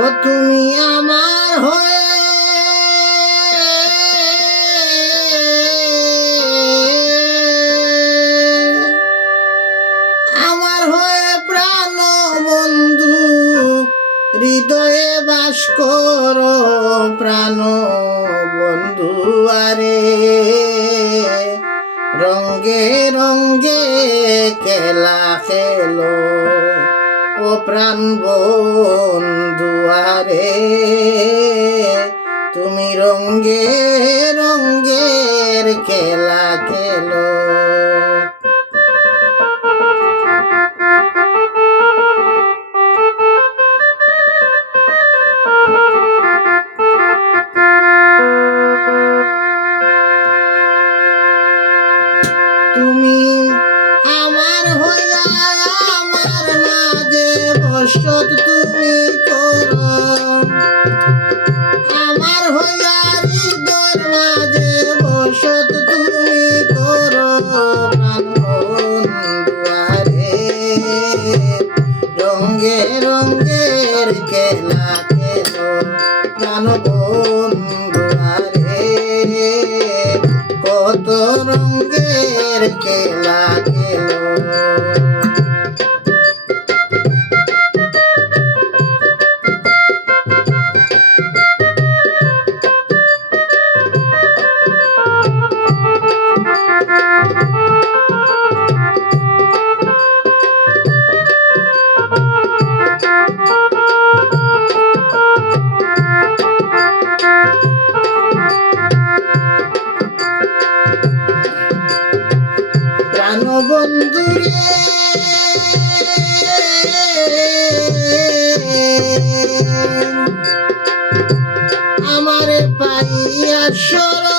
ও তুমি আমার হয়ে প্রাণ বন্ধু হৃদয়ে বাস করো প্রাণ বন্ধু আরে রঙ্গে রঙ্গে খেলা খেলো ও প্রাণ বন্ধু আরে তুমি রঙ্গে রঙ্গের খেলা খেলো। তুমি আমার হইয়া আমার মাঝে বসত তুমি করো আমার হইয়া হৃদয়ের মাঝে বসত তুমি করো প্রাণ বন্ধুয়ারে রঙ্গে রঙ্গের খেলা খেলো প্রাণ বন্ধুয়ারে কত রঙ্গের খেলা খেলো। বন্ধুরে আমারে পাইয়া সরল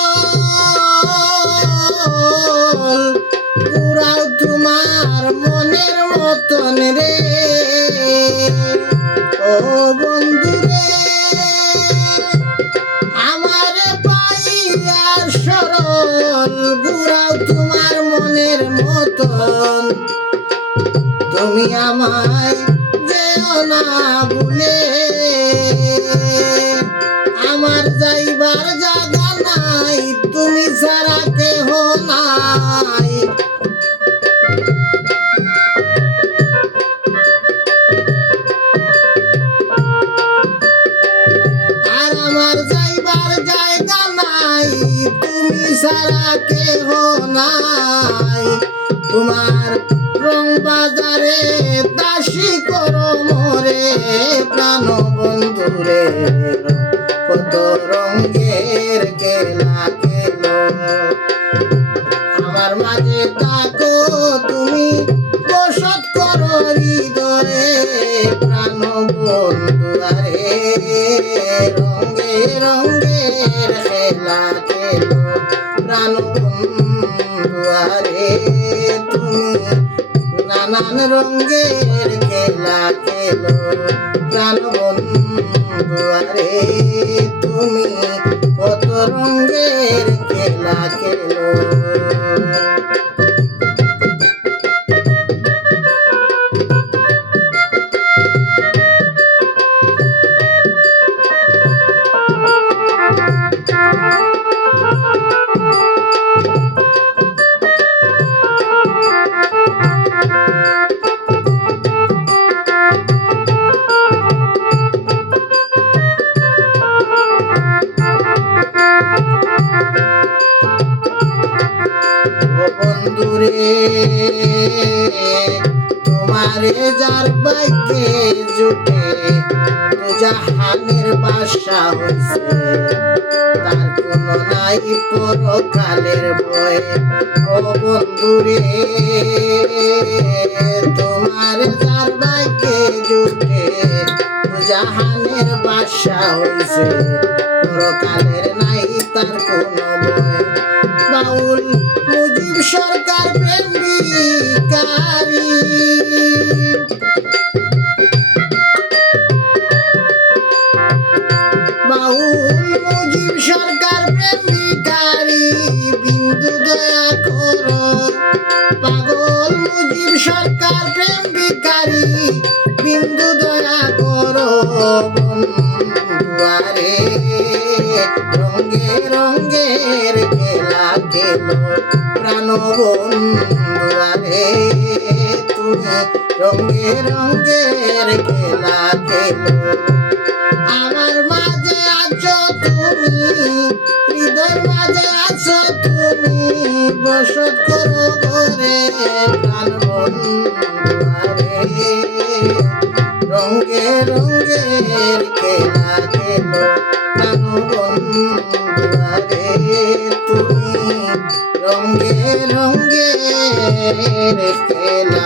পুরাও তোমার মনের মতন রে ও বন্ধুরে আমারে পাইয়া সরল পুরাও তোমার মনের মতন তুমি আমায় যেও না ভুলে আমার যাইবার জায়গা নাই তুমি ছাড়া কেহ নাই আর আমার যাইবার জায়গা নাই তুমি ছাড়া কেহ নাই তোমার রং বাজারে দাসী করো মোরে প্রাণ বন্ধুরে কত রঙ্গের খেলা খেলো আমার মাঝে থাকো তুমি বসত করো হৃদয়ে প্রাণ বন্ধুরে রঙ্গে রঙ্গের খেলা খেলো প্রাণ বন্ধুরে তুমি নানান রঙ্গের খেলা খেলো প্রাণ বন্ধুরে তুমি কত রঙ্গের খেলা খেলো। বন্ধুরে তোমারে যার বাইকে জুটে তো জাহানের বাসা হইছে তার কোনো নাই পরকালের ভয় ও বন্ধুরে তোমার যার বাইকে জুটে তো জাহানের বাসা হইছে পরকালের নাই তার কোনো ভয় বাউল মুজিব সরকার প্রেমিকারী বাউল মুজিব সরকার প্রেমিকারী বিন্দু দয়া করো পাগল মুজিব সরকার প্রেমিকারী বিন্দু দয়া করো বন্ধুয়ারে রঙে রঙের খেলা খেলো প্রাণ বন্ধুয়ারে তুমি রঙে রঙের খেলা খেলো আমার মাঝে আছো তুমি হৃদয়ের মাঝে আছো তুমি বসত করো ঘরে প্রাণ বন্ধুয়ারে রঙে রঙের খেলা খেলো প্রাণ বন্ধুয়ারে তুমি রঙে রঙের খেলা